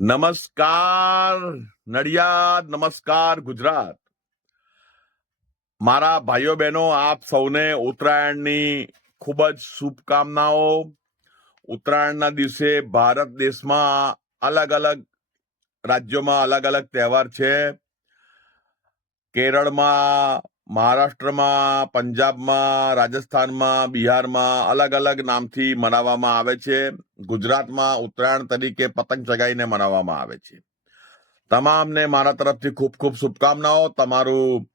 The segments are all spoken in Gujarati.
નમસ્કાર, નડિયાદ, નમસ્કાર, ગુજરાત. મારા ભાઈઓ બહેનો, આપ સૌને ઉત્તરાયણની ખૂબ જ શુભકામનાઓ. ઉત્તરાયણના દિવસે ભારત દેશમાં અલગ અલગ રાજ્યોમાં અલગ અલગ તહેવાર છે. કેરળમાં મહારાષ્ટ્રમાં, પંજાબમાં, રાજસ્થાનમાં, બિહારમાં અલગ અલગ નામથી મનાવવામાં આવે છે. ગુજરાતમાં ઉત્તરાયણ તરીકે પતંગ ચગાવીને મનાવવામાં આવે છે. તમામને મારા તરફથી ખૂબ ખૂબ શુભકામનાઓ. તમારું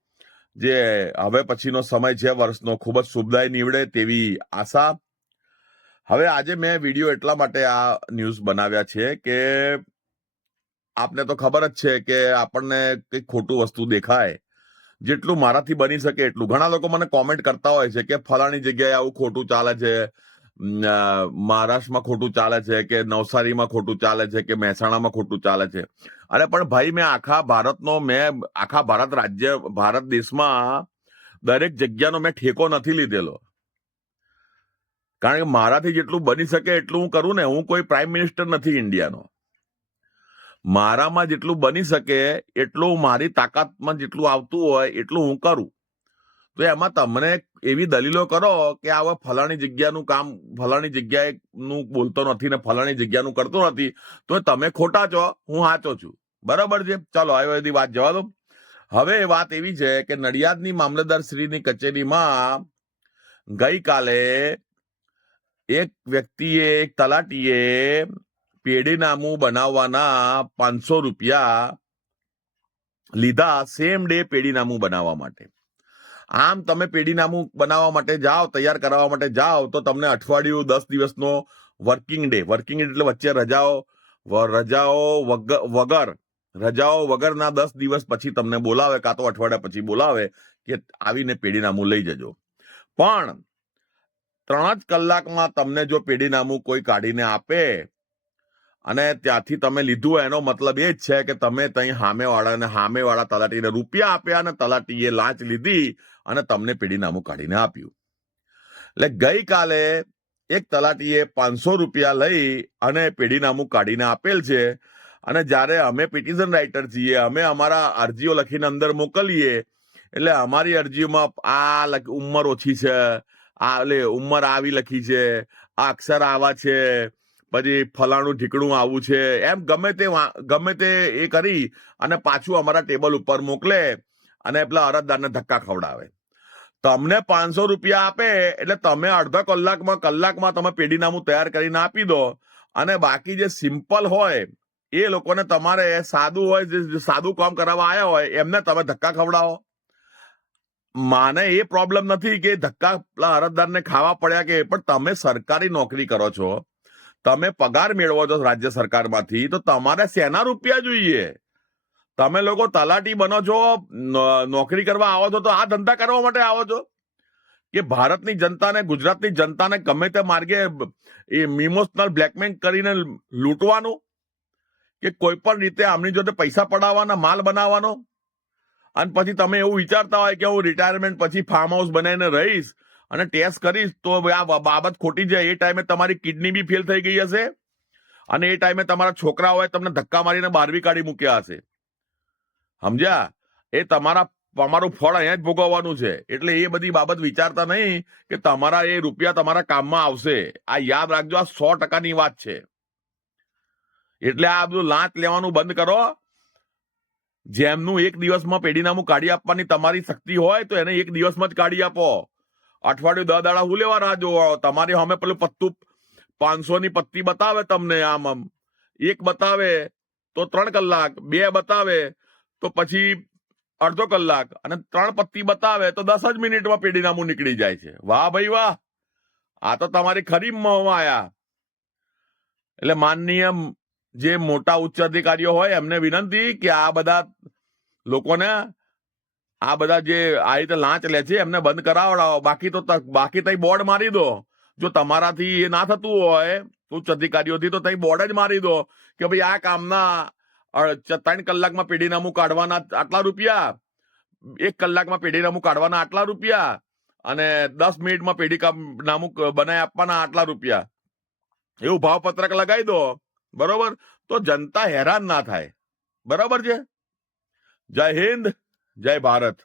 જે હવે પછીનો સમય છે, વર્ષનો ખૂબ જ શુભદાય નીવડે તેવી આશા. હવે આજે મેં વીડિયો એટલા માટે આ ન્યૂઝ બનાવ્યા છે કે આપને તો ખબર જ છે કે આપણને કંઈક ખોટું વસ્તુ દેખાય. જેટલું મારાથી બની શકે એટલું. ઘણા લોકો મને કોમેન્ટ કરતા હોય છે કે ફલાણી જગ્યાએ આવું ખોટું ચાલે છે મહારાષ્ટ્રમાં ખોટું ચાલે છે કે નવસારીમાં ખોટું ચાલે છે કે મહેસાણામાં ખોટું ચાલે છે. અરે પણ ભાઈ મેં આખા ભારતનો, મેં આખા ભારત રાજ્ય, ભારત દેશમાં દરેક જગ્યાનો મેં ઠેકો નથી લીધેલો. કારણ કે મારાથી જેટલું બની શકે એટલું હું કરું ને. હું કોઈ પ્રાઇમ મિનિસ્ટર નથી ઇન્ડિયાનો મારામાં જેટલું બની શકે, એટલું મારી તાકાતમાં જેટલું આવતું હોય, એટલું હું કરું. તો એમાં તમને એવી દલીલો કરો કે આ ફલાણી જગ્યાનું કામ, ફલાણી જગ્યાએ નું બોલતો નથી ને ફલાણી જગ્યાનું કરતો નથી, તો તમે ખોટા છો, હું સાચો છું. બરાબર છે? ચાલો, આવી વાત જવા દો. હવે વાત એવી છે કે નડિયાદની મામલતદાર શ્રીની કચેરીમાં ગઈકાલે એક વ્યક્તિએ, એક તલાટીએ પેઢીનામું બનાવવાના પાંચસો રૂપિયા લીધા સેમ ડે પેઢીનામું બનાવવા માટે. આમ તમે પેઢીનામું બનાવવા માટે જાઓ, તૈયાર કરાવવા માટે જાઓ, તો તમને અઠવાડિયું, દસ દિવસનો વર્કિંગ ડે વર્કિંગ ડે એટલે વચ્ચે રજાઓ રજાઓ વગ- વગર. રજાઓ વગરના દસ દિવસ પછી તમને બોલાવે, કાં તો અઠવાડિયા પછી બોલાવે કે આવીને પેઢીનામું લઈ જજો. પણ ત્રણ જ કલાકમાં તમને જો પેઢીનામું કોઈ કાઢીને આપે અને ત્યાંથી તમે લીધું એનો મતલબ એ જ છે કે તમે ત્યાં સામેવાળાને સામેવાળા તલાટીને રૂપિયા આપ્યા અને તલાટીએ લાંચ લીધી અને તમને પેઢીનામું કાઢીને આપ્યું. એટલે ગઈકાલે એક તલાટીએ પાંચસો રૂપિયા લઈ અને પેઢીનામું કાઢીને આપેલ છે અને જ્યારે અમે પિટિશન રાઇટર છીએ, અમે અમારા અરજીઓ લખીને અંદર મોકલીએ, એટલે અમારી અરજીઓમાં આ ઉંમર ઓછી છે, આ એટલે ઉંમર આવી લખી છે, આ અક્ષર આવા છે પછી ફલાણું ઢીકણું આવું છે. એમ ગમે તે ગમે તે એ કરી અને પાછું અમારા ટેબલ ઉપર મોકલે અને પેલા અરજદારને ધક્કા ખવડાવે. તમને પાંચસો રૂપિયા આપે એટલે તમે અડધા કલાકમાં કલાકમાં તમે પેઢીનામું તૈયાર કરીને આપી દો અને બાકી જે સિમ્પલ હોય એ લોકોને તમારે સાદું હોય, જે સાદું કામ કરાવવા આવ્યા હોય એમને તમે ધક્કા ખવડાવો. માને એ પ્રોબ્લેમ નથી કે ધક્કા અરજદારને ખાવા પડ્યા કે, પણ તમે સરકારી નોકરી કરો છો. તમે પગાર મેળવો છો રાજ્ય સરકારમાંથી, તો તમારે શેના રૂપિયા જોઈએ? તમે લોકો તલાટી બનો છો નોકરી કરવા આવો છો, તો આ ધંધા કરવા માટે આવો છો? કે ભારતની જનતાને, ગુજરાતની જનતાને ગમે તે માર્ગે એ ઇમોશનલ બ્લેકમેલ કરીને લૂંટવાનું? કે કોઈ પણ રીતે આમની જોડે પૈસા પડાવવાના, માલ બનાવવાનો? અને પછી તમે એવું વિચારતા હોય કે હું રિટાયરમેન્ટ પછી ફાર્મ હાઉસ બનાવીને રહીશ અને ટેસ્ટ કરીશ તો આ બાબત ખોટી જાય. એ ટાઈમે તમારી કિડની બી ફેલ થઈ ગઈ હશે. અને એ ટાઈમે તમારા છોકરાઓએ તમને ધક્કા મારીને બારવી કાઢી મૂક્યા હશે. સમજ્યા? એ તમારા, તમારું ફળ અહીંયા જ ભોગવવાનું છે. એટલે એ બધી બાબત વિચારતા નહીં કે તમારા એ રૂપિયા તમારા કામમાં આવશે. આ યાદ રાખજો, આ સો ટકાની વાત છે. એટલે આ બધું લાંચ લેવાનું બંધ કરો. જેમનું એક દિવસમાં પેઢીનામું કાઢી આપવાની તમારી શક્તિ હોય તો એને એક દિવસમાં જ કાઢી આપો. અઠવાડિયું દસ દાડા હું લેવા રાહ જોવો તમારી અમે પેલું પત્તું પાંચસો ની પત્તી બતાવે તમને આમ આમ. એક બતાવે તો ત્રણ કલાક, બે બતાવે તો પછી અડધો કલાક અને ત્રણ પત્તી બતાવે તો દસ જ મિનિટમાં પેઢીનામું નીકળી જાય છે. વાહ ભાઈ વાહ! આ તો તમારી ખરી આયા એટલે માનનીય જે મોટા ઉચ્ચ અધિકારીઓ હોય એમને વિનંતી કે આ બધા લોકોને આ બધા જે આ રીતે લાંચ લે છે, એમને બંધ કરાવડાવો. બાકી તો બાકી તઈ બોર્ડ મારી દો. જો તમારાથી એ ના થતું હોય ઉચ્ચ અધિકારીઓથી તો તઈ બોર્ડ જ મારી દો કે ભાઈ આ કામના ત્રણ કલાકમાં પેઢીનામું કાઢવાના આટલા રૂપિયા. એક કલાકમાં પેઢીનામું કાઢવાના આટલા રૂપિયા. અને દસ મિનિટમાં પેઢી નામું બનાવી આપવાના આટલા રૂપિયા. એવું ભાવપત્રક લગાવી દો. બરોબર? તો જનતા હેરાન ના થાય. બરાબર છે? જય હિન્દ. જય ભારત.